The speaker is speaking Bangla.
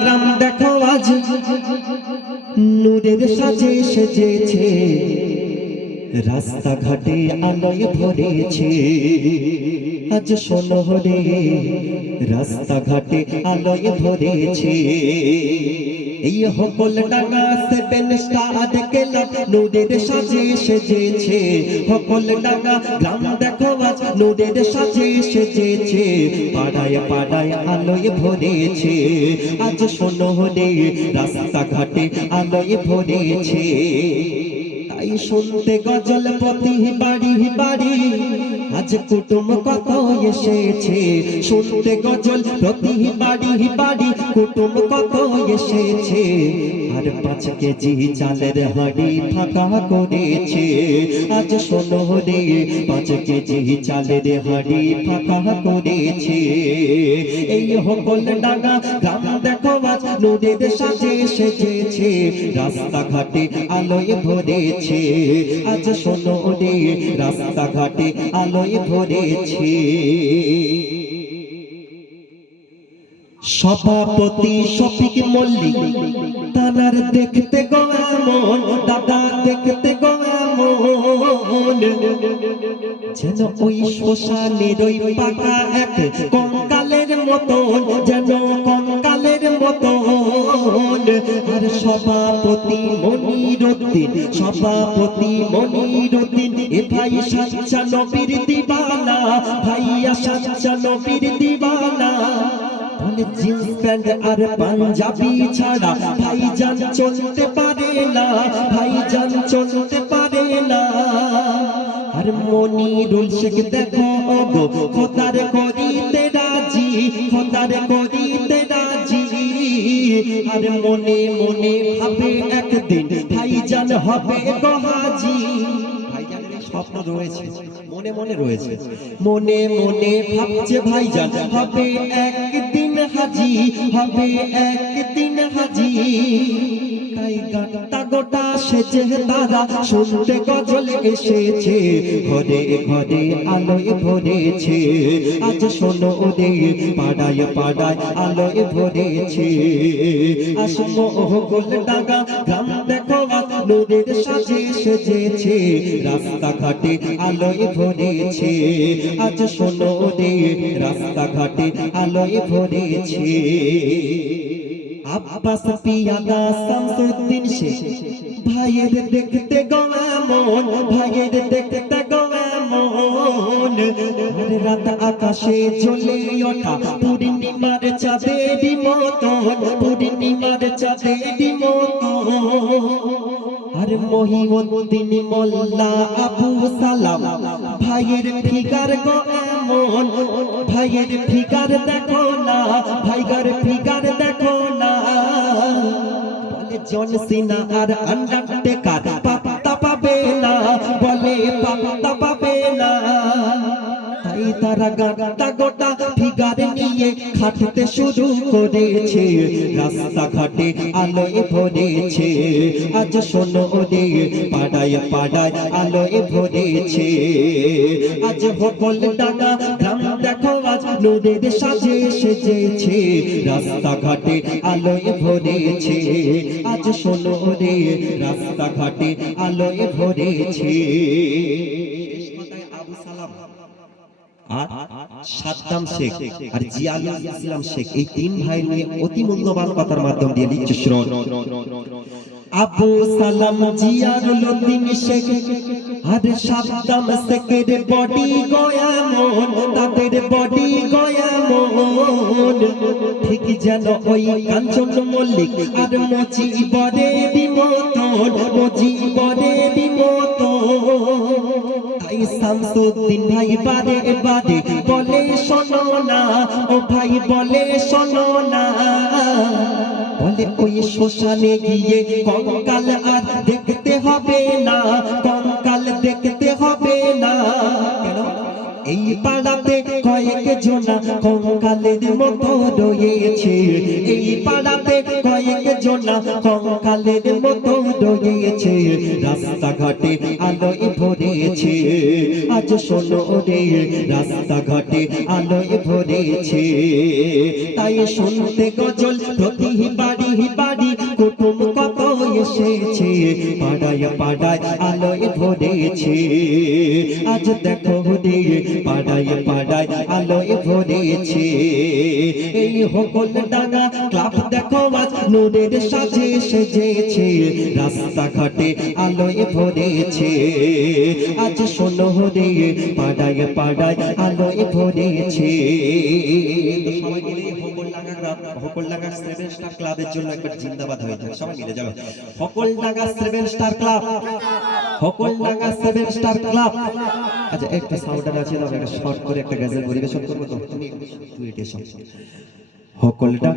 গ্রাম দেখো আজ নূরের সাজে সেজেছে, রাস্তাঘাটে আলোয় ভরেছে। আজ শোনো রে রাস্তাঘাটে আলোয় ভরেছে। এই হকলডাঙ্গা 7 স্টার ক্লাব নূরের সাজে সেজেছে। হকলডাঙ্গা গ্রাম দেখো আজ নূরের সাজে সেজেছে, পাড়ায় পাড়ায় আলোয় ভরেছে। আজ শোনো রে রাস্তাঘাটে আলোয় ভরেছে। তাই শুনতে গজল প্রতি বাড়ি বাড়ি আজ কুটুম কত এসেছে। শুনতে গজল প্রতি বাড়ি বাড়ি কুটুম কত এসেছে। আর 5 কেজি চালের হাঁড়ি ফাঁকা করেছে। আজ শোনো রে 5 কেজি চালের হাঁড়ি ফাঁকা করেছে। এই হকলডাঙ্গা গ্রাম দেখো আজ নূরের সাজে সেজেছে, রাস্তাঘাটে আলোয় ভরেছে। আজ শোনো রে রাস্তাঘাটে আলোয় ভরেছে। সভাপতি শফিক মল্লিক তানার দেখতে গো এমন, দাদা দেখতে গো এমন, যেন ওই শ্মশানের ওই পাকা এক কঙ্কালের মতন, যেন কঙ্কালের মতন। আর সভাপতি মনিরুদ্দিন, সভাপতি মনিরুদ্দিন এ ভাই সাচ্চা নবীর দিবানা, ভাইয়া সাচ্চা নবীর দিবানা। বলে জিন্স প্যান্ট আর পাঞ্জাবি ছাড়া ভাইজান চলতে পারে না, ভাইজান চলতে পারে না। আর মনিরুল শেখ দেখো গো খোদার করিতে রাজি, খোদার করিতে রাজি। আর মনে মনে ভাবে একদিন ভাইজান হবে গো হাজি। ভাইজানের স্বপ্ন রয়েছে, মনে মনে রয়েছে, মনে মনে ভাবছে ভাইজান হবে একদিন হাজি, হবে একদিন হাজি। তাই গাটা গোটা সেজে তারা শুনতে গজল এসেছে, ঘরে ঘরে আলোয় ভরেছে। আজ শোনো রে পাড়ায় পাড়ায় আলোয় ভরেছে। আসমো হকলডাঙ্গা গ্রাম দেখো আজ নূরের সাজে সেজেছে, রাস্তাঘাটে আলোয় ভরেছে। আজ শোনো রে রাস্তাঘাটে আলোয় ভরেছে। আব্বাস পিয়াদা শামসুদ্দিন শেখ ভাইয়ের দেখতে গো এমন, ভাইয়ের দেখতে গো এমন। আর রাত আকাশে জ্বলে ওঠা পূর্ণিমার চাঁদের মতন, পূর্ণিমার চাঁদের মতন। আর মহিউদ্দিন মোল্লা আবু সালাম ভাইয়ের ফিগার গো এমন, ভাইয়ের ফিগার দেখো না, ভাইগার ফিগার দেখো না। বলে জন সিনা আর আন্ডারটেকার পাত্তা পাবে না, বলে পাত্তা পাবে না। তাই তারা গাটা গোটা ফিগার নিয়ে খাটতে শুরু করেছে, রাস্তাঘাটে আলোয় ভরেছে। আজ শোনো রে পাড়ায় পাড়ায় আলোয় ভরেছে। আজ হকলডাঙ্গা গ্রাম দেখো আজ নূরের সাজে সেজেছে, রাস্তাঘাটে আলোয় ভরেছে। আজ শোনো রে রাস্তাঘাটে আলোয় ভরেছে। আর সাদ্দাম শেখ আর জিয়াউল ইসলাম শেখ এই 3 ভাই নিয়ে অতি মূল্যবান কথার মাধ্যম দিয়ে লিখছে শ্রোণ। আবু সালাম জিয়াউদ্দিন শেখ আর সাদ্দাম শেখের বডি গয়ামন, তাদের বডি গয়ামন। ঠিক যেন ওই কাঞ্চন মল্লিক আর মুজিবরের মতন, মুজিবরের মতন। তাই শামসুদ্দিন ভাই বারে বারে বলে শোনো না, ও ভাই বলে শোনো না। বলে ওই শ্মশানে গিয়ে কঙ্কাল আর দেখতে হবে না, কঙ্কাল দেখতে হবে না। কেন? এই পাড়াতে কয়েক জনা কঙ্কালের মতো রয়েছে, এই পাড়াতে কয়েক জনা সোনা কঙ্কালের মতো রয়েছে, রাস্তাঘাটে আলোয় ভরেছে। আজ শোনো রে রাস্তাঘাটে আলোয় ভরেছে, তাই শুনতে গজল প্রতি বাড়ি বাড়ি কুটুম কত এসেছে, পাড়ায় পাড়ায় আলোয় ভরেছে। আজ দেখো রে পাড়ায় পাড়ায় আলোয় ভরেছে। এই হকল ডাঙ্গা ক্লাব দেখো আজ নূরের সাজে সেজেছে, রাস্তাঘাটে আলোয় ভরেছে। আজ শোনো রে পাড়ায় পাড়ায় আলোয় ভরেছে। সবাই মিলে হকলডাঙ্গা 7 স্টার ক্লাবের জন্য একবার জিন্দাবাদ হয়ে যাক, সবাই মিলে যাবে। হকলডাঙ্গা 7 স্টার ক্লাব, হকলডাঙ্গা 7 স্টার ক্লাব। আচ্ছা একটা সাউন্ড আছে, তবে একটা শর্ট করে একটা গজল পরিবেশন করবো, তো তুমি একটু এসো। হকলডাঙ্গা